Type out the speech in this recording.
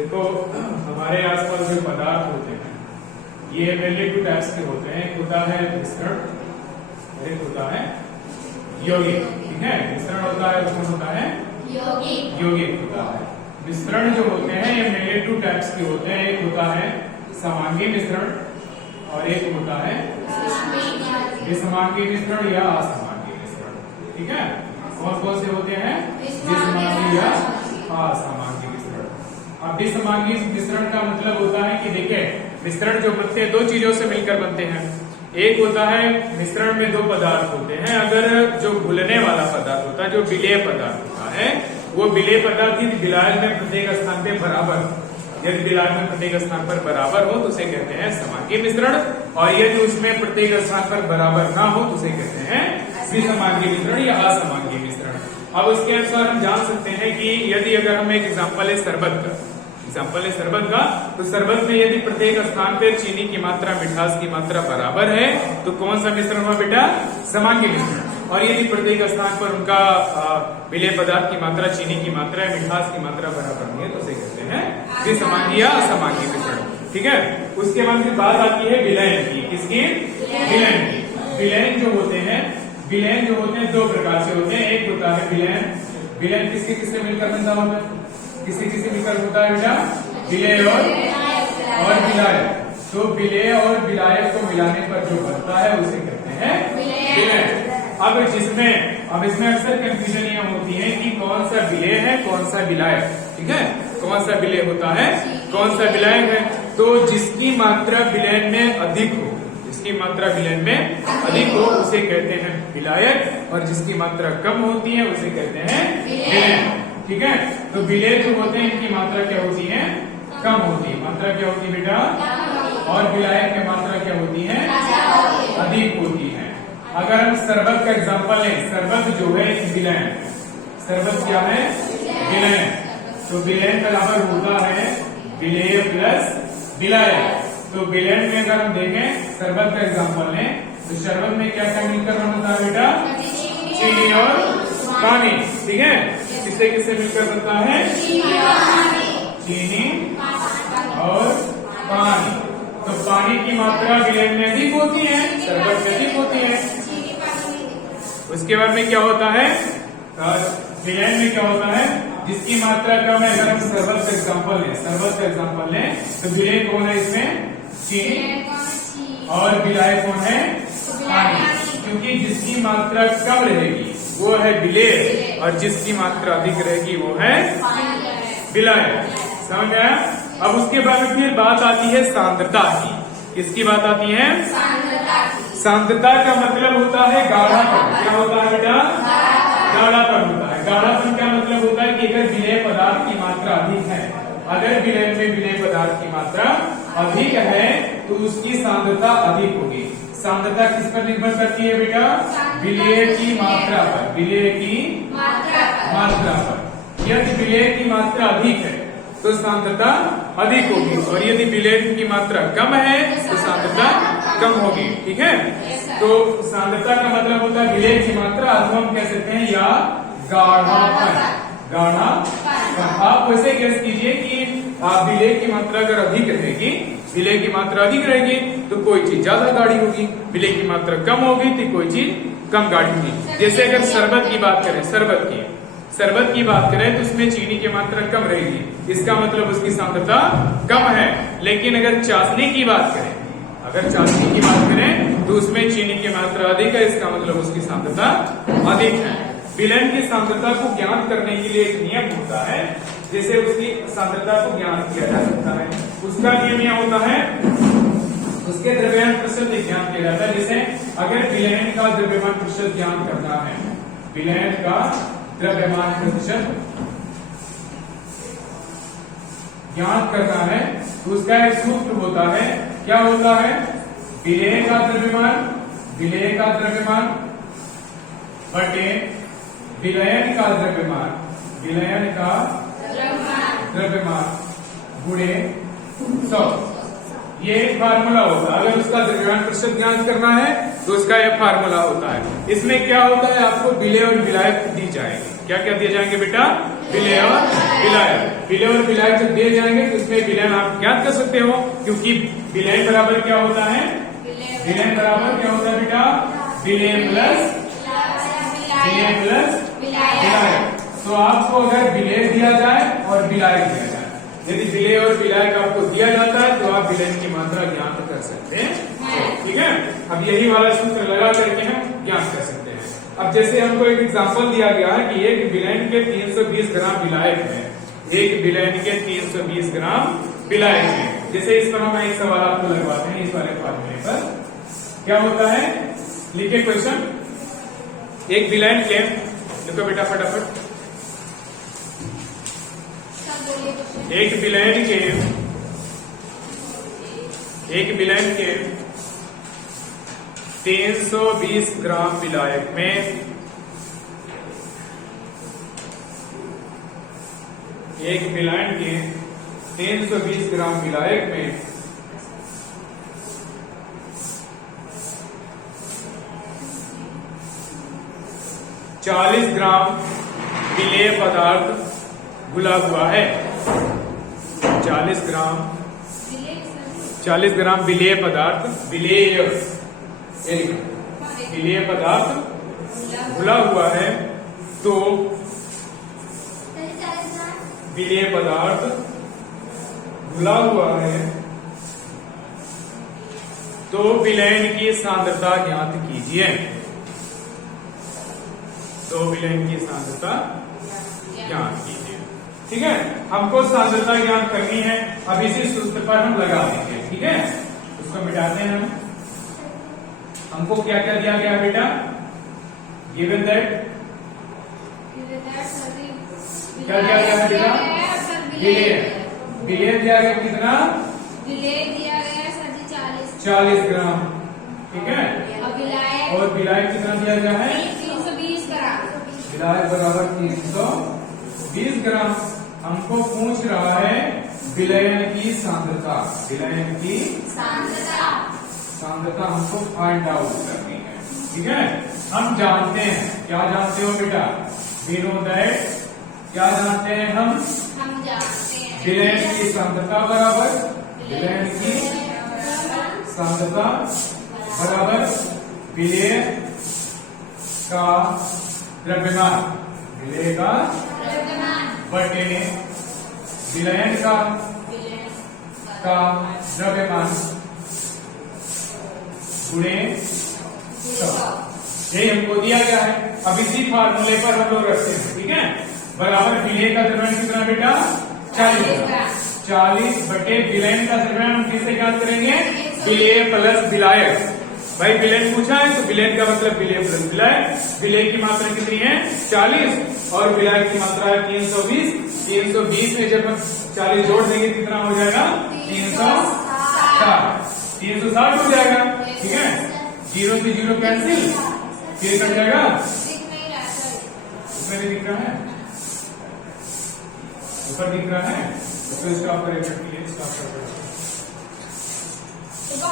देखो हमारे आसपास जो पदार्थ होते हैं ये मेनली टू टाइप्स के होते हैं। एक होता है मिश्रण और एक होता है यौगिक। ठीक है, मिश्रण होता है, कौन होता है? यौगिक होता है। मिश्रण जो होते हैं ये मेनली टू टाइप्स के होते हैं। एक होता है समांगी मिश्रण और एक होता है विसमांगी मिश्रण या असमांगी मिश्रण। ठीक है, कौन कौन से होते हैं? विसमांगी या असमांगी मिश्रण। अब विसमांगी मिश्रण का मतलब होता है कि देखिए मिश्रण जो बनते हैं दो चीजों से मिलकर बनते हैं। एक होता है मिश्रण में दो पदार्थ होते हैं, अगर जो घुलने वाला पदार्थ होता है, जो विलेय पदार्थ होता है, वो विलेय पदार्थ यदि विलायक में प्रत्येक स्थान पे बराबर, यदि विलायक में प्रत्येक स्थान पर बराबर हो तो उसे कहते हैं समांगी मिश्रण, और यदि उसमें प्रत्येक स्थान पर बराबर ना हो तो उसे कहते हैं विसमांगी मिश्रण या असमांगी मिश्रण। अब उसके अनुसार हम जान सकते हैं कि यदि अगर हम एक एग्जाम्पल है शरबत का, तो शरबत में यदि प्रत्येक स्थान पर चीनी की मात्रा, मिठास की मात्रा बराबर है तो कौन सा मिश्रण हुआ बेटा? समांगी मिश्रण। और यदि प्रत्येक स्थान पर उनका विलेय पदार्थ की मात्रा, चीनी की मात्रा, मिठास की मात्रा बराबर नहीं है तो उसे कहते हैं विसमांगी या असमांगी मिश्रण। ठीक है, उसके बाद फिर बात आती है विलयन की। किसकी? विलयन की। विलयन जो होते हैं दो प्रकार से होते हैं। एक होता है विलयन किसके किससे मिलकर बनता होता है? किससे मिलकर होता है बेटा? विलेय और विलायक। तो विलेय और विलायक को मिलाने पर जो बनता है उसे कहते हैं विलयन। अब इसमें अक्सर कंफ्यूजन यह होती है कि कौन सा विलेय है, कौन सा विलायक। ठीक है, कौन सा विलेय होता है, कौन सा विलायक है। तो जिसकी मात्रा विलयन में अधिक हो, उसे कहते हैं विलायक, और जिसकी मात्रा कम होती है उसे कहते हैं विलयन। ठीक है, तो विलेय जो होते हैं इनकी मात्रा क्या होती है? कम होती है। मात्रा क्या होती है बेटा? और विलायक की मात्रा क्या होती है? अधिक होती है। अगर हम शरबत का एग्जाम्पल लें, शरबत जो है विलयन, शरबत क्या है? विलयन। तो विलयन बराबर होता है विलेय प्लस विलायक। तो विलयन में अगर हम देखें, शरबत का एग्जाम्पल लें, तो शरबत में क्या क्या मिलकर बनता है बेटा? चीनी और पानी। ठीक है, किससे मिलकर बनता है? चीनी और पानी। तो पानी की मात्रा विलयन में अधिक होती है, शरबत में अधिक होती है। उसके बाद में क्या होता है? विलयन में क्या होता है? जिसकी मात्रा कम है, अगर हम शरबत का एग्जाम्पल लें तो विलेय कौन है इसमें? चीनी, और विलायक कौन है? पानी। क्योंकि जिसकी मात्रा कम रहेगी वो है विलेय, और जिसकी मात्रा अधिक रहेगी वो है विलायक। समझ आया? अब उसके बाद में फिर बात आती है सांद्रता की। किसकी बात आती है? सांद्रता का मतलब होता है गाढ़ापन। क्या होता है बेटा? गाढ़ापन होता है। गाढ़ापन का मतलब होता है कि अगर विलेय पदार्थ की मात्रा अधिक है, अगर विलयन में विलेय पदार्थ की मात्रा अधिक है तो उसकी सांद्रता अधिक होगी। सांद्रता किस पर निर्भर करती है बेटा? विलेय की मात्रा पर। विलेय की मात्रा पर। यदि विलेय की मात्रा अधिक है तो सांद्रता अधिक होगी, और यदि विलेय की मात्रा कम है तो सांद्रता कम होगी। ठीक है, तो सांद्रता का मतलब होता है विलेय की मात्रा, अथवा हम कह सकते हैं या गाढ़ापन। आप वैसे गैस कीजिए कि विलेय की मात्रा अगर अधिक रहेगी, विलेय की मात्रा अधिक रहेगी तो कोई चीज ज्यादा गाढ़ी होगी, विलेय की मात्रा कम होगी तो कोई चीज कम गाढ़ी होगी। जैसे अगर शरबत की बात करें, शरबत की बात करें तो उसमें चीनी की मात्रा कम रहेगी, इसका मतलब उसकी सांद्रता कम है। लेकिन अगर चाशनी की बात करें तो उसमें चीनी की मात्रा अधिक है, इसका मतलब उसकी सांद्रता अधिक है। विलयन की सांद्रता को ज्ञात करने के लिए एक नियम होता है, जैसे उसकी सांद्रता को ज्ञात किया जा सकता है। उसका नियम यह होता है, उसके द्रव्यमान प्रतिशत ज्ञात किया जाता है। जैसे अगर विलयन का द्रव्यमान प्रतिशत ज्ञात करना है, विलयन का द्रव्यमान प्रतिशत ज्ञात करना है तो उसका एक सूत्र होता है। क्या होता है? विलेय का द्रव्यमान बटे विलयन का द्रव्यमान गुणे 100। ये एक फार्मूला होता है। अगर उसका द्रव्यमान प्रतिशत ज्ञात करना है तो उसका यह फार्मूला होता है। इसमें क्या होता है? आपको विलेय और विलायक दी जाएगी। क्या क्या दिए जाएंगे बेटा? विलेय और विलायक। विलय और विलायक जब दिए जाएंगे तो उसमें विलयन आप ज्ञात कर सकते हो, क्योंकि विलयन बराबर क्या होता है? विलयन बराबर क्या होता है बेटा? विलय प्लस विलायक। तो आपको अगर विलय दिया जाए और विलायक दिया जाए, यदि विलय और विलायक आपको दिया जाता है तो आप विलयन की मात्रा ज्ञात कर सकते हैं। ठीक है, अब यही वाला सूत्र लगा करके हम ज्ञात कर सकते हैं। अब जैसे हमको एक एग्जांपल दिया गया है कि एक विलयन के 320 ग्राम विलायक है, एक विलयन के 320 ग्राम विलायक है। जैसे इस पर हम एक सवाल आपको लगवाते हैं, इस वाले फॉर्मूले पर क्या होता है, लिखिए क्वेश्चन। एक विलयन के, देखो बेटा फटाफट, एक विलयन के 320 ग्राम विलायक में एक विलयन के 320 ग्राम विलायक में 40 ग्राम विलेय पदार्थ घुला हुआ है। 40 ग्राम विलेय पदार्थ, विलेय पदार्थ घुला हुआ है। तो विलेय पदार्थ घुला हुआ है तो विलयन की सांद्रता ज्ञात कीजिए। तो विलयन की सांद्रता ज्ञात कीजिए। ठीक है, हमको सांद्रता ज्ञात करनी है। अब इसी सूत्र पर हम लगा देंगे। ठीक है, उसको मिटाते हैं हम। हमको क्या क्या दिया गया बेटा? गिवन दैट क्या दिया गया है बेटा? विलेय दिया गया कितना? विलेय दिया गया सर जी 40 ग्राम। ठीक है, और विलायक कितना दिया गया है? 320 ग्राम। विलायक बराबर 320 ग्राम। हमको पूछ रहा है विलयन की सांद्रता। विलयन की सांद्रता हमको फाइंड आउट करनी है। ठीक है, हम जानते हैं, क्या जानते हो बेटा? वी नो दैट, क्या जानते हैं हम? जानते हैं विलयन की सांद्रता बराबर, विलयन की सांद्रता बराबर विलेय का द्रव्यमान, विलेय का बटे विलयन का द्रव्यमान गुणे 100। ये हमको दिया गया है। अब इसी फार्मूले पर हम लोग रखते हैं। ठीक है, बराबर विलेय का द्रव्यमान कितना बेटा? 40। 40 बटे विलयन का द्रव्यमान हम किससे ज्ञात करेंगे? विलेय प्लस विलायक। भाई विलयन पूछा है तो विलयन का मतलब विलेय प्लस विलायक। विलेय की मात्रा कितनी है? 40 और विलायक की मात्रा है 320। 320 में जब हम 40 जोड़ देंगे कितना हो जाएगा? 360। 360 हो जाएगा। ठीक है, 0 से 0 कैंसिल, फिर कट जाएगा। ऊपर दिख रहा है, ऊपर दिख रहा है, उसको स्टॉप करें, इसका